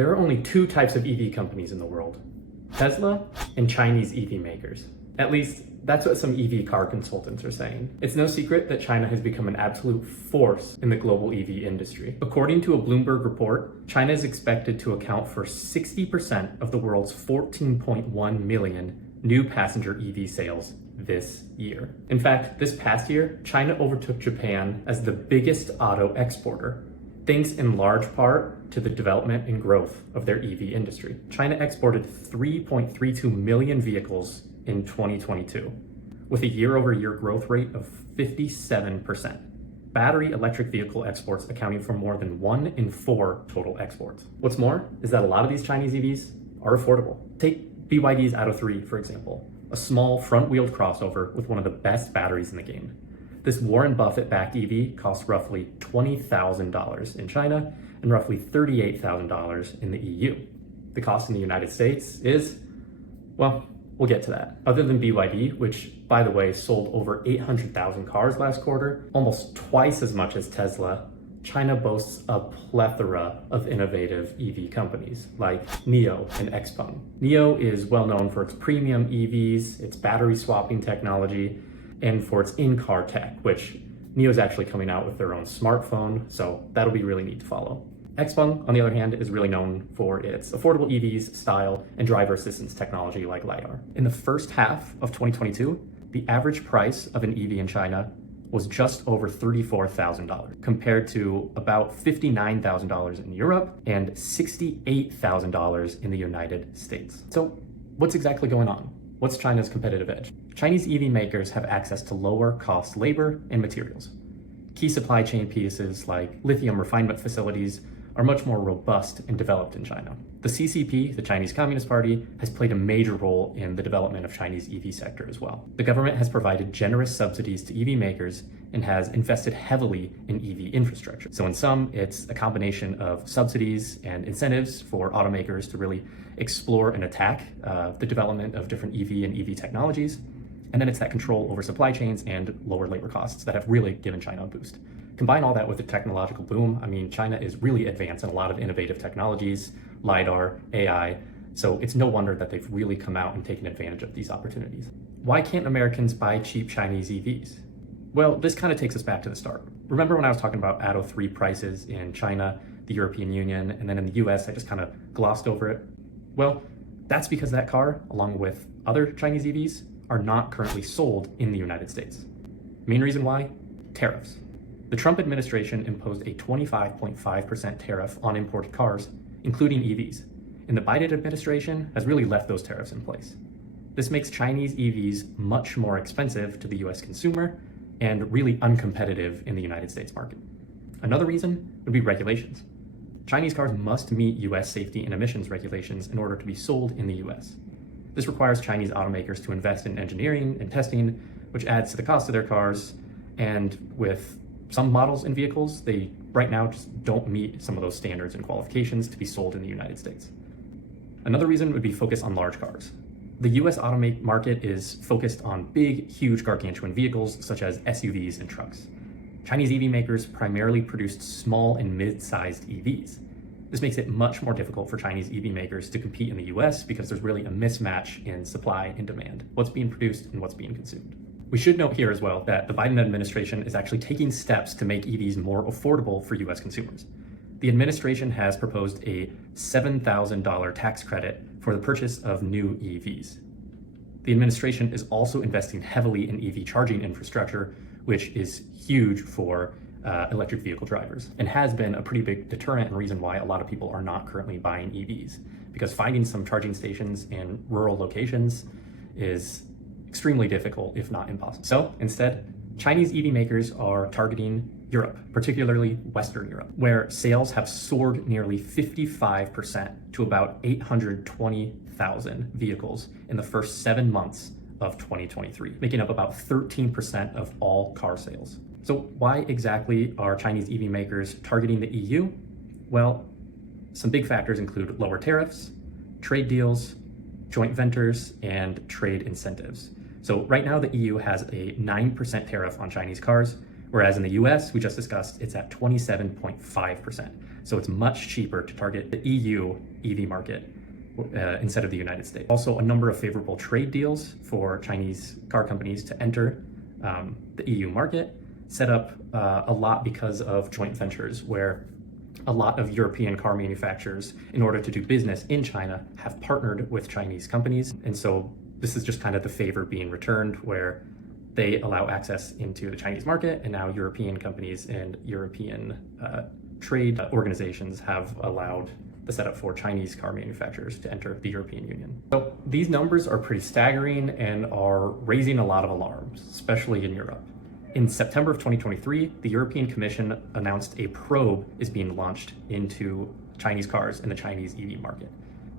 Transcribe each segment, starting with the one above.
There are only two types of EV companies in the world: Tesla and Chinese EV makers. At least, that's what some EV car consultants are saying. It's no secret that China has become an absolute force in the global EV industry. According to a Bloomberg report, China is expected to account for 60% of the world's 14.1 million new passenger EV sales this year. In fact, this past year, China overtook Japan as the biggest auto exporter, thanks in large part to the development and growth of their EV industry. China exported 3.32 million vehicles in 2022, with a year-over-year growth rate of 57%. Battery electric vehicle exports accounting for more than 1 in 4 total exports. What's more is that a lot of these Chinese EVs are affordable. Take BYD's Atto 3, for example, a small front-wheeled crossover with one of the best batteries in the game. This Warren Buffett-backed EV costs roughly $20,000 in China and roughly $38,000 in the EU. The cost in the United States is, well, we'll get to that. Other than BYD, which, by the way, sold over 800,000 cars last quarter, almost twice as much as Tesla, China boasts a plethora of innovative EV companies like NIO and XPeng. NIO is well known for its premium EVs, its battery swapping technology, and for its in-car tech, which NIO is actually coming out with their own smartphone, so that'll be really neat to follow. XPeng, on the other hand, is really known for its affordable EVs, style, and driver assistance technology like LiDAR. In the first half of 2022, the average price of an EV in China was just over $34,000, compared to about $59,000 in Europe and $68,000 in the United States. So what's exactly going on? What's China's competitive edge? Chinese EV makers have access to lower cost labor and materials. Key supply chain pieces like lithium refinement facilities are much more robust and developed in China. The CCP, the Chinese Communist Party, has played a major role in the development of Chinese EV sector as well. The government has provided generous subsidies to EV makers and has invested heavily in EV infrastructure. So in sum, it's a combination of subsidies and incentives for automakers to really explore and attack the development of different EV and EV technologies. And then it's that control over supply chains and lower labor costs that have really given China a boost. Combine all that with the technological boom. I mean, China is really advanced in a lot of innovative technologies, LiDAR, AI, so it's no wonder that they've really come out and taken advantage of these opportunities. Why can't Americans buy cheap Chinese EVs? Well, this kind of takes us back to the start. Remember when I was talking about Atto 3 prices in China, the European Union, and then in the US, I just kind of glossed over it? Well, that's because that car, along with other Chinese EVs, are not currently sold in the United States. Main reason why? Tariffs. The Trump administration imposed a 25.5% tariff on imported cars, including EVs, and the Biden administration has really left those tariffs in place. This makes Chinese EVs much more expensive to the US consumer and really uncompetitive in the United States market. Another reason would be regulations. Chinese cars must meet US safety and emissions regulations in order to be sold in the US. This requires Chinese automakers to invest in engineering and testing, which adds to the cost of their cars, and with some models and vehicles, they right now just don't meet some of those standards and qualifications to be sold in the United States. Another reason would be focus on large cars. The US automobile market is focused on big, huge, gargantuan vehicles such as SUVs and trucks. Chinese EV makers primarily produced small and mid-sized EVs. This makes it much more difficult for Chinese EV makers to compete in the US because there's really a mismatch in supply and demand, what's being produced and what's being consumed. We should note here as well that the Biden administration is actually taking steps to make EVs more affordable for US consumers. The administration has proposed a $7,000 tax credit for the purchase of new EVs. The administration is also investing heavily in EV charging infrastructure, which is huge for electric vehicle drivers, and has been a pretty big deterrent and reason why a lot of people are not currently buying EVs, because finding some charging stations in rural locations is extremely difficult, if not impossible. So instead, Chinese EV makers are targeting Europe, particularly Western Europe, where sales have soared nearly 55% to about 820,000 vehicles in the first 7 months of 2023, making up about 13% of all car sales. So why exactly are Chinese EV makers targeting the EU? Well, some big factors include lower tariffs, trade deals, joint ventures, and trade incentives. So right now the EU has a 9% tariff on Chinese cars, Whereas in the US, we just discussed, it's at 27.5%. So it's much cheaper to target the EU EV market instead of the United States. Also, a number of favorable trade deals for Chinese car companies to enter the EU market, set up a lot because of joint ventures where a lot of European car manufacturers, in order to do business in China, have partnered with Chinese companies. And so this is just kind of the favor being returned, where they allow access into the Chinese market, and now European companies and European trade organizations have allowed the setup for Chinese car manufacturers to enter the European Union. So these numbers are pretty staggering and are raising a lot of alarms, especially in Europe. In September of 2023, the European Commission announced a probe is being launched into Chinese cars in the Chinese EV market.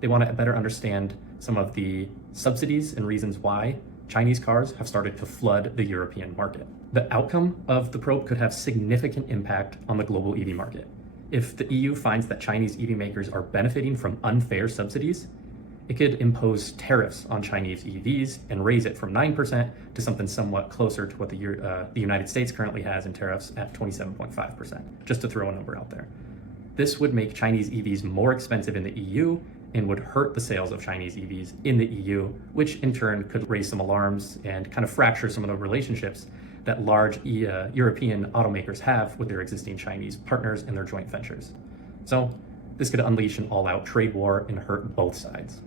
They want to better understand some of the subsidies and reasons why Chinese cars have started to flood the European market. The outcome of the probe could have significant impact on the global EV market. If the EU finds that Chinese EV makers are benefiting from unfair subsidies, it could impose tariffs on Chinese EVs and raise it from 9% to something somewhat closer to what the United States currently has in tariffs at 27.5%, just to throw a number out there. This would make Chinese EVs more expensive in the EU and would hurt the sales of Chinese EVs in the EU, which in turn could raise some alarms and kind of fracture some of the relationships that large European automakers have with their existing Chinese partners and their joint ventures. So this could unleash an all-out trade war and hurt both sides.